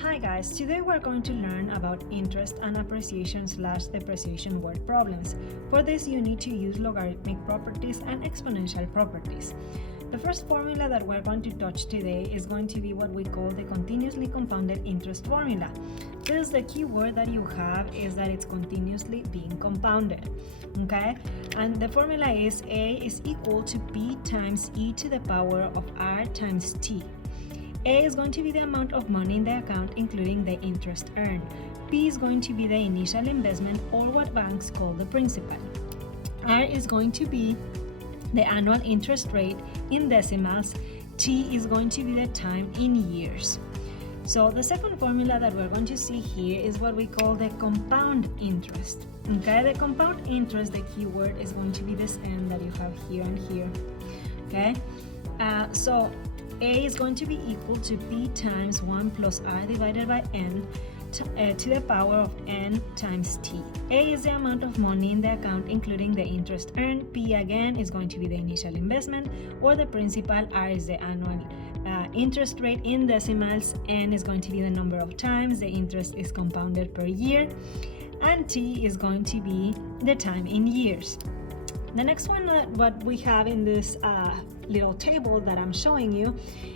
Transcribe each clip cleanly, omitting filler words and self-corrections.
Hi guys, today we're going to learn about interest and appreciation/depreciation word problems. For this you need to use logarithmic properties and exponential properties. The first formula that we're going to touch today is going to be what we call the continuously compounded interest formula. This is the key word that you have is that it's continuously being compounded. Okay? And the formula is A is equal to B times e to the power of r times t. A is going to be the amount of money in the account, including the interest earned. P is going to be the initial investment, or what banks call the principal. R is going to be the annual interest rate in decimals. T is going to be the time in years. So the second formula that we're going to see here is what we call the compound interest. Okay, the compound interest, the key word is going to be this n that you have here and here. Okay, so A is going to be equal to B times 1 plus R divided by n to the power of n times t. A is the amount of money in the account, including the interest earned. P again is going to be the initial investment or the principal. R is the annual interest rate in decimals. N is going to be the number of times the interest is compounded per year. And t is going to be the time in years. The next one what we have in this little table that I'm showing you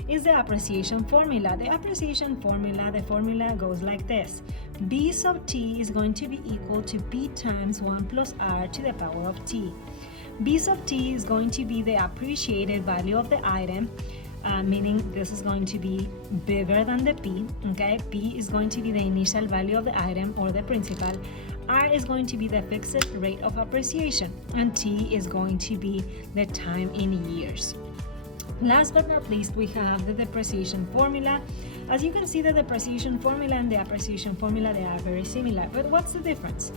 is the appreciation formula. The appreciation formula, the formula goes like this. B sub t is going to be equal to B times 1 plus r to the power of t. B sub t is going to be the appreciated value of the item, meaning this is going to be bigger than the P. Okay, P is going to be the initial value of the item or the principal. R is going to be the fixed rate of appreciation, and T is going to be the time in years. Last but not least, we have the depreciation formula. As you can see, the depreciation formula and the appreciation formula, they are very similar, but what's the difference?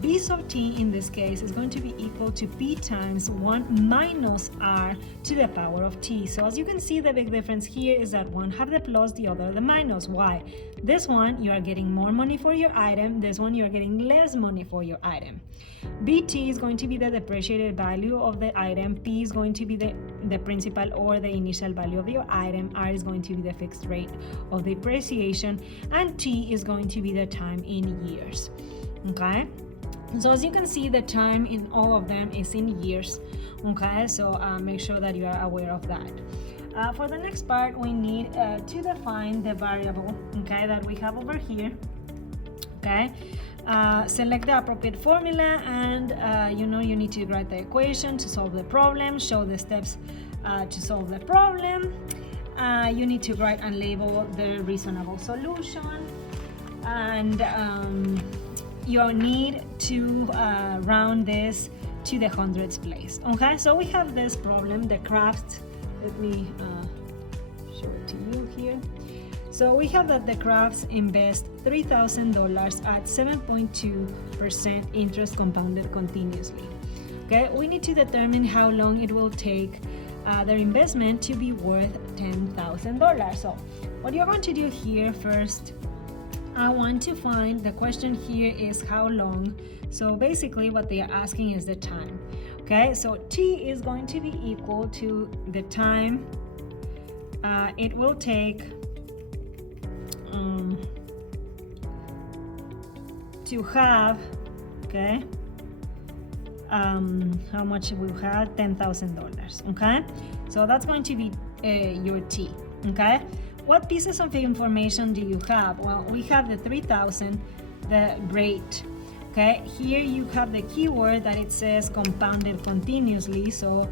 B sub t in this case is going to be equal to P times 1 minus r to the power of t. So as you can see, the big difference here is that one have the plus, the other the minus. Why? This one you are getting more money for your item, this one you are getting less money for your item. BT is going to be the depreciated value of the item, P is going to be the principal or the initial value of your item, R is going to be the fixed rate of depreciation, and T is going to be the time in years. Okay, so as you can see, the time in all of them is in years. Okay, so make sure that you are aware of that. For the next part, we need to define the variable, okay, that we have over here. Okay, select the appropriate formula, and you need to write the equation to solve the problem, show the steps to solve the problem. You need to write and label the reasonable solution, and you need to round this to the hundredths place. Okay, so we have this problem, the craft. Let me show it to you here. So we have that the Crafts invest $3,000 at 7.2% interest compounded continuously. Okay, we need to determine how long it will take their investment to be worth $10,000. So what you're going to do here first, I want to find, the question here is how long. So basically what they are asking is the time. Okay, so T is going to be equal to the time it will take to have, okay, how much we have? $10,000. Okay, so that's going to be your T. Okay, what pieces of information do you have? Well, we have the 3,000, the rate. Okay, here you have the keyword that it says compounded continuously, so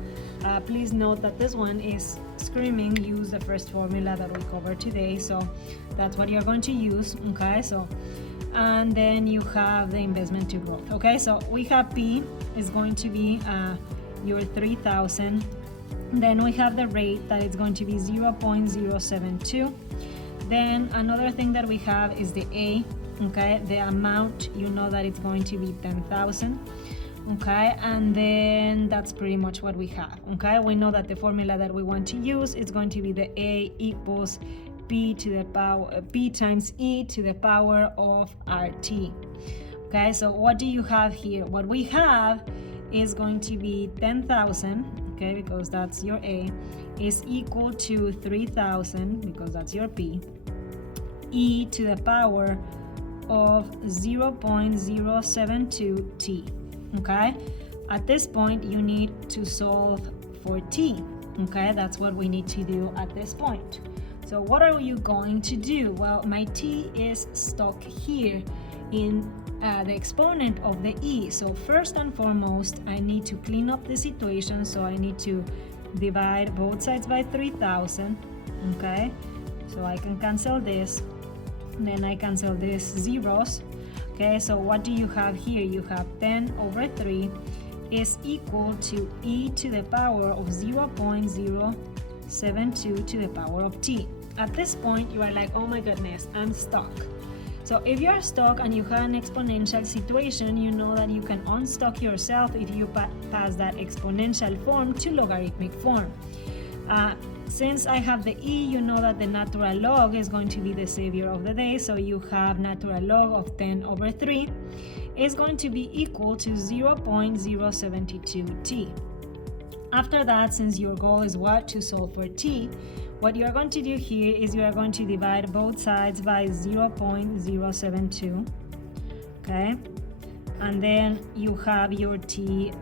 please note that this one is screaming use the first formula that we covered today, so that's what you're going to use. Okay, so and then you have the investment to growth. Okay, so we have P is going to be your 3,000, then we have the rate that is going to be 0.072. Then another thing that we have is the A. Okay, the amount, you know that it's going to be 10,000. Okay, and then that's pretty much what we have. Okay, we know that the formula that we want to use is going to be the A equals P to the power P times E to the power of RT. Okay, so what do you have here? What we have is going to be 10,000, okay, because that's your A, is equal to 3,000, because that's your P, e to the power of 0.072t. Okay, at this point you need to solve for t. Okay, that's what we need to do at this point. So what are you going to do? Well, my t is stuck here in the exponent of the e. So first and foremost, I need to clean up this equation. So I need to divide both sides by 3,000. Okay, so I can cancel this. Then I cancel these zeros. Okay, so what do you have here? You have 10 over 3 is equal to e to the power of 0.072 to the power of t. At this point, you are like, oh my goodness, I'm stuck. So if you are stuck and you have an exponential situation, you know that you can unstuck yourself if you pass that exponential form to logarithmic form. Since I have the e, you know that the natural log is going to be the savior of the day. So you have natural log of 10 over 3 is going to be equal to 0.072t. After that, since your goal is what? To solve for t, what you are going to do here is you are going to divide both sides by 0.072. Okay, and then you have your t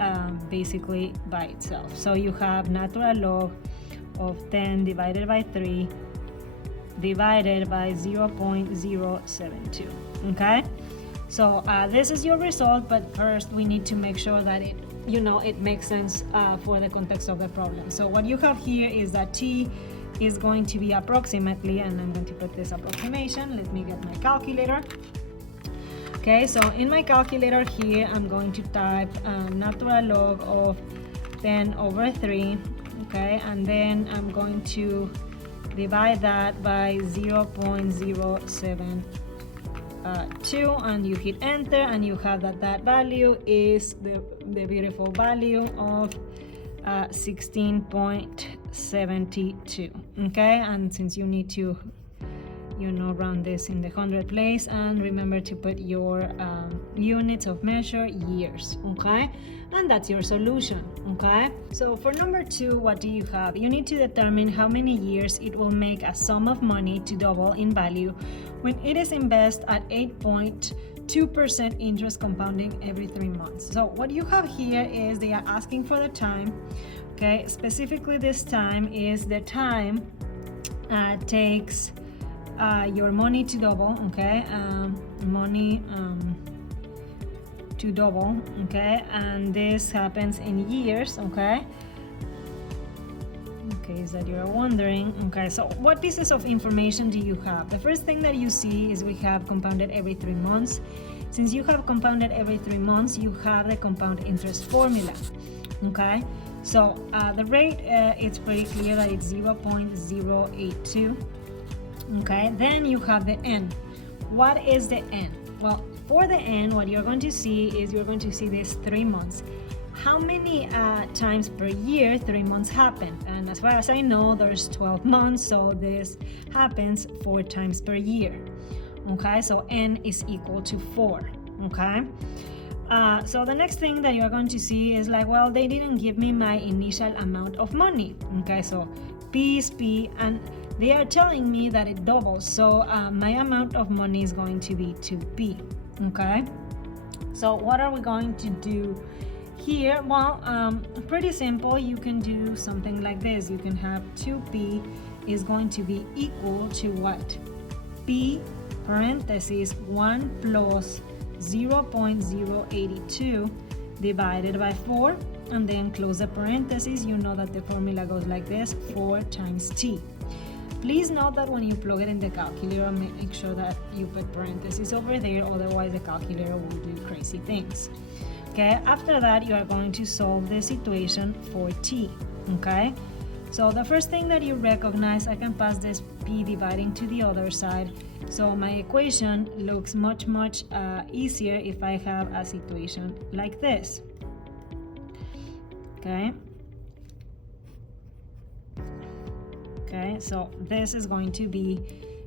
basically by itself. So you have natural log of 10 divided by 3 divided by 0.072. Okay, so this is your result, but first we need to make sure that it makes sense for the context of the problem. So what you have here is that t is going to be approximately, and I'm going to put this approximation. Let me get my calculator. Okay, so in my calculator here, I'm going to type natural log of 10 over 3. Okay, and then I'm going to divide that by 0.072, and you hit enter, and you have that value is the beautiful value of 16.72. Okay, and since you need to round this in the hundred place, and remember to put your units of measure years. Okay, and that's your solution. Okay, so for number 2, what do you have? You need to determine how many years it will make a sum of money to double in value when it is invested at 8.2% interest compounding every 3 months. So what you have here is they are asking for the time. Okay, specifically this time is the time takes your money to double. Okay, money to double. Okay, and this happens in years. Okay, is that you're wondering. Okay, so what pieces of information do you have? The first thing that you see is we have compounded every 3 months. Since you have compounded every 3 months, you have the compound interest formula. Okay, so the rate, it's pretty clear that it's 0.082. Okay, then you have the n. What is the n? Well, for the n, what you're going to see is you're going to see this 3 months. How many times per year 3 months happen? And as far as I know, there's 12 months, so this happens 4 times per year. Okay, so n is equal to 4. Okay, so the next thing that you're going to see is like, well, they didn't give me my initial amount of money. Okay, so p is p, and they are telling me that it doubles, so my amount of money is going to be 2p. Okay, so what are we going to do here? Well, pretty simple. You can do something like this. You can have 2p is going to be equal to what? P parentheses 1 plus 0.082 divided by 4, and then close the parentheses. You know that the formula goes like this: 4 times t. Please note that when you plug it in the calculator, make sure that you put parentheses over there, otherwise the calculator will do crazy things. Okay, after that you are going to solve this equation for t. Okay, so the first thing that you recognize, I can pass this p dividing to the other side, so my equation looks much easier if I have a situation like this. Okay, so this is going to be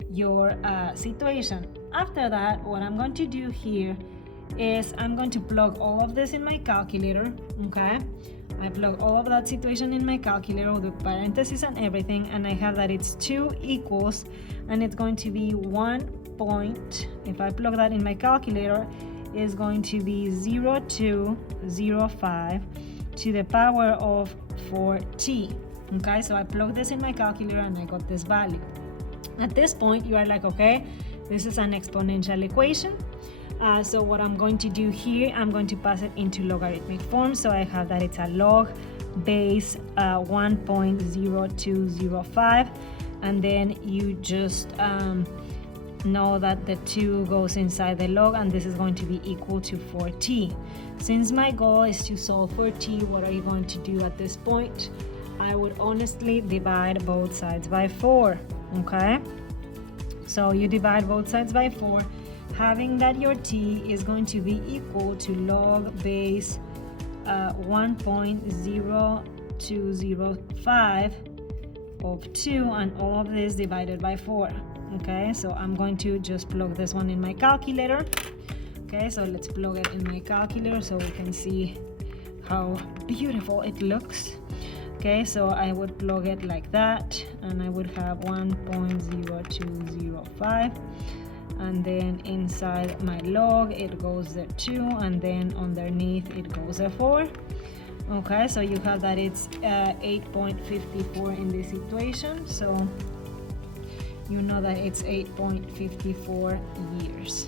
your situation. After that, what I'm going to do here is I'm going to plug all of this in my calculator. Okay, I plug all of that situation in my calculator with parentheses and everything, and I have that it's 2 equals, and it's going to be 1 point, if I plug that in my calculator, is going to be 0.205 to the power of 4t. Okay, so I plug this in my calculator and I got this value. At this point, you are like, okay, this is an exponential equation. So what I'm going to do here, I'm going to pass it into logarithmic form. So I have that it's a log base 1.0205, and then you just know that the 2 goes inside the log, and this is going to be equal to 4t. Since my goal is to solve for t, what are you going to do at this point? I would honestly divide both sides by 4. Okay, so you divide both sides by 4, having that your t is going to be equal to log base 1.0205 of 2, and all of this divided by 4. Okay, so I'm going to just plug this one in my calculator. Okay, so let's plug it in my calculator so we can see how beautiful it looks. Okay, so I would plug it like that, and I would have 1.0205, and then inside my log it goes the 2, and then underneath it goes a 4. Okay, so you have that it's 8.54 in this equation, so you know that it's 8.54 years.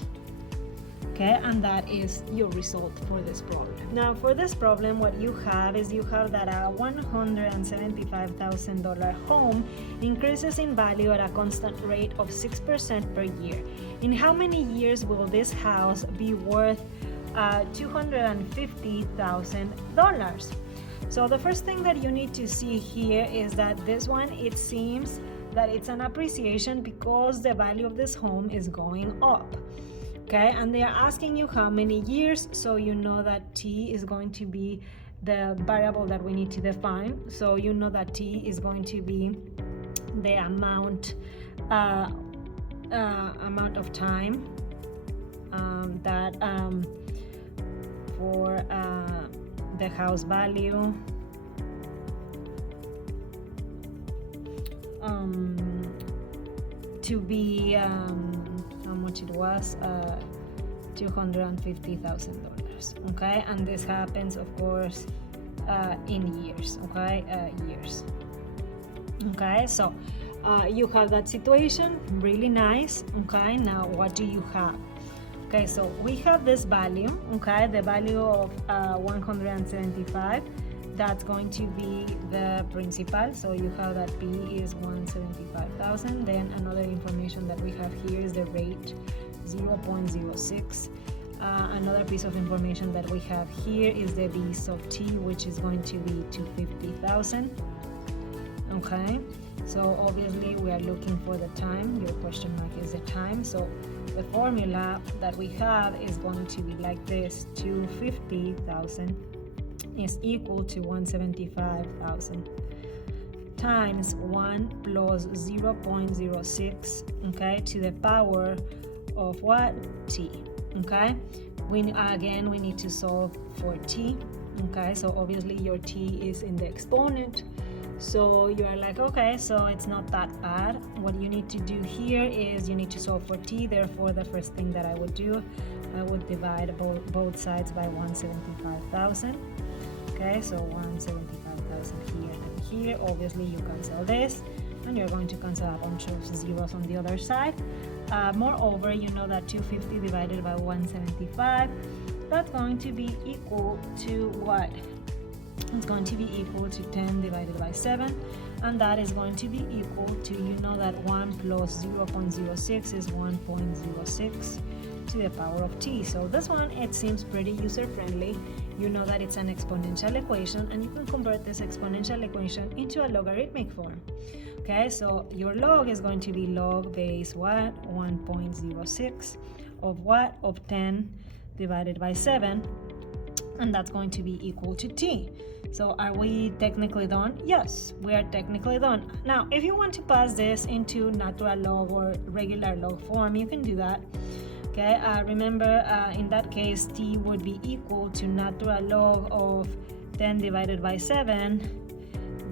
Okay, and that is your result for this problem. Now for this problem, what you have is you have that a $175,000 home increases in value at a constant rate of 6% per year. In how many years will this house be worth $250,000? So the first thing that you need to see here is that this one, it seems that it's an appreciation because the value of this home is going up. Okay, and they are asking you how many years, so you know that t is going to be the variable that we need to define. So you know that t is going to be the amount of time that for the house value to be how much it was, $250,000. Okay, and this happens of course in years. Okay, years. Okay, so you have that situation, really nice. Okay, now what do you have? Okay, so we have this value. Okay, the value of 175. That's going to be the principal, so you have that P is 175,000. Then another information that we have here is the rate, 0.06. Another piece of information that we have here is the V sub t, which is going to be 250,000. Okay, so obviously we are looking for the time. Your question mark is the time. So the formula that we have is going to be like this: 250,000 is equal to 175,000 times 1 plus 0.06, okay, to the power of what? T. Okay, we need to solve for t. Okay, so obviously your t is in the exponent, so you are like, okay, so it's not that bad. What you need to do here is you need to solve for t. Therefore, the first thing that I would do, I would divide both sides by 175,000. Okay, so 175,000 here and here. Obviously you cancel this, and you're going to cancel a bunch of zeros on the other side. Moreover, you know that 250 divided by 175, that's going to be equal to what? It's going to be equal to 10 divided by 7, and that is going to be equal to, you know that 1 plus 0.06 is 1.06 to the power of t. So this one, it seems pretty user-friendly. You know that it's an exponential equation, and you can convert this exponential equation into a logarithmic form. Okay, so your log is going to be log base what? 1.06 of what? Of 10 divided by 7, and that's going to be equal to t. So are we technically done? Yes, we are technically done. Now, if you want to pass this into natural log or regular log form, you can do that. Okay, remember in that case t would be equal to natural log of 10 divided by 7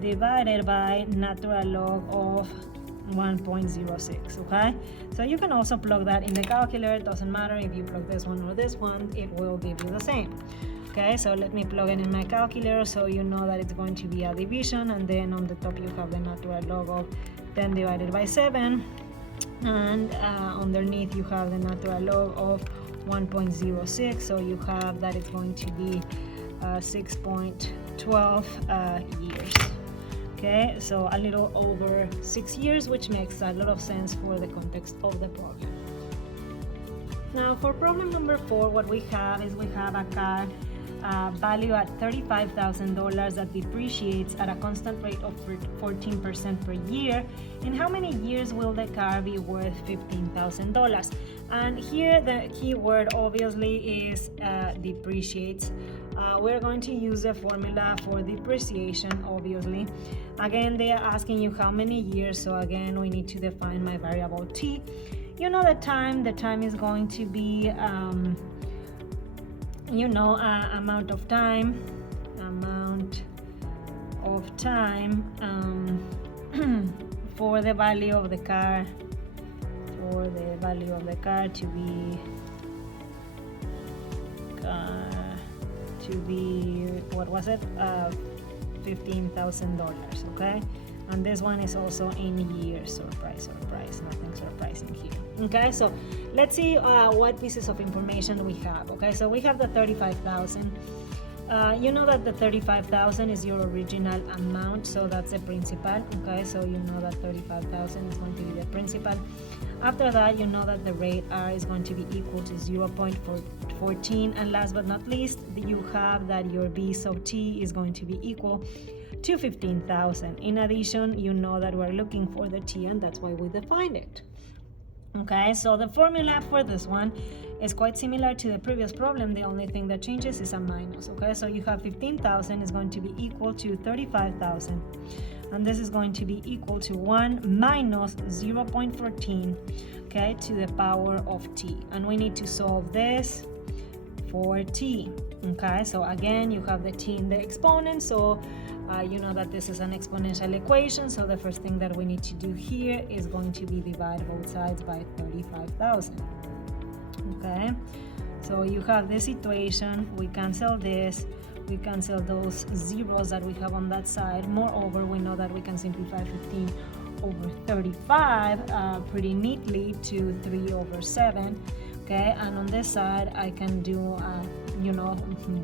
divided by natural log of 1.06, okay? So you can also plug that in the calculator. It doesn't matter if you plug this one or this one, it will give you the same. Okay, so let me plug it in my calculator so you know that it's going to be a division, and then on the top you have the natural log of 10 divided by 7, and underneath you have the natural log of 1.06, so you have that it's going to be 6.12 years. Okay, so a little over 6 years, which makes a lot of sense for the context of the problem. Now for problem number 4, what we have is we have a car value at $35,000 that depreciates at a constant rate of 14% per year. In how many years will the car be worth $15,000? And here the key word obviously is depreciates. We're going to use the formula for depreciation, obviously. Again, they are asking you how many years, so again we need to define my variable t. You know the time is going to be amount of time for the value of the car to be what was it, $15,000, okay? And this one is also in years. Surprise, nothing surprising here. Okay, so let's see what pieces of information we have. Okay, so we have the 35,000. You know that the 35,000 is your original amount, so that's the principal. Okay, so you know that 35,000 is going to be the principal. After that, you know that the rate R is going to be equal to 0.14, and last but not least, you have that your B sub t is going to be equal to 15,000. In addition, you know that we're looking for the t, and that's why we defined it. Okay, so the formula for this one is quite similar to the previous problem. The only thing that changes is a minus. Okay, so you have 15,000 is going to be equal to 35,000, and this is going to be equal to 1 minus 0.14, okay, to the power of t, and we need to solve this for t. Okay, so again you have the t in the exponent, so you know that this is an exponential equation, so the first thing that we need to do here is going to be divide both sides by 35,000. Okay, so you have this equation, we cancel this, we cancel those zeros that we have on that side. Moreover, we know that we can simplify 15 over 35 pretty neatly to 3 over 7. Okay, and on this side I can do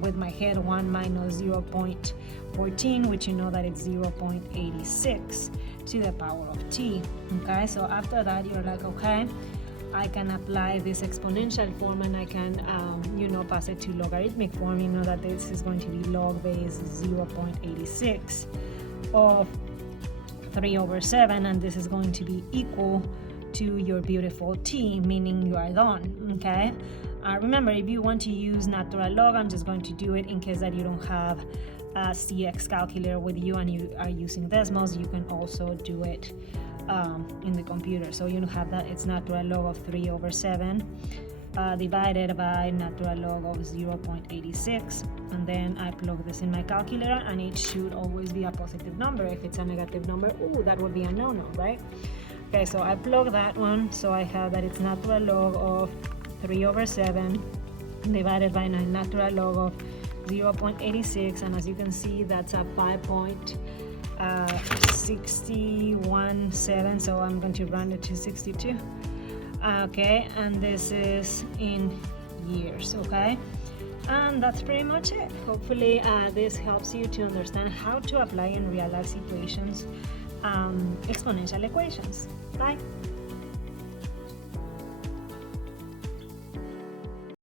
with my head 1 minus 0.14, which you know that it's 0.86 to the power of t. Okay, so after that you're like, okay, I can apply this exponential form, and I can pass it to logarithmic form. You know that this is going to be log base 0.86 of 3 over 7, and this is going to be equal to your beautiful t, meaning you are done. Okay, remember, if you want to use natural log, I'm just going to do it in case that you don't have a CX calculator with you and you are using Desmos. You can also do it in the computer. So you have that it's natural log of 3 over 7 divided by natural log of 0.86, and then I plug this in my calculator, and it should always be a positive number. If it's a negative number, that would be a no-no, right? Okay, so I plug that one, so I have that it's natural log of 3 over 7 divided by natural log of 0.86, and as you can see, that's a 5.617, so I'm going to round it to 62. Okay, and this is in years. Okay, and that's pretty much it. Hopefully this helps you to understand how to apply in real life situations exponential equations. Bye.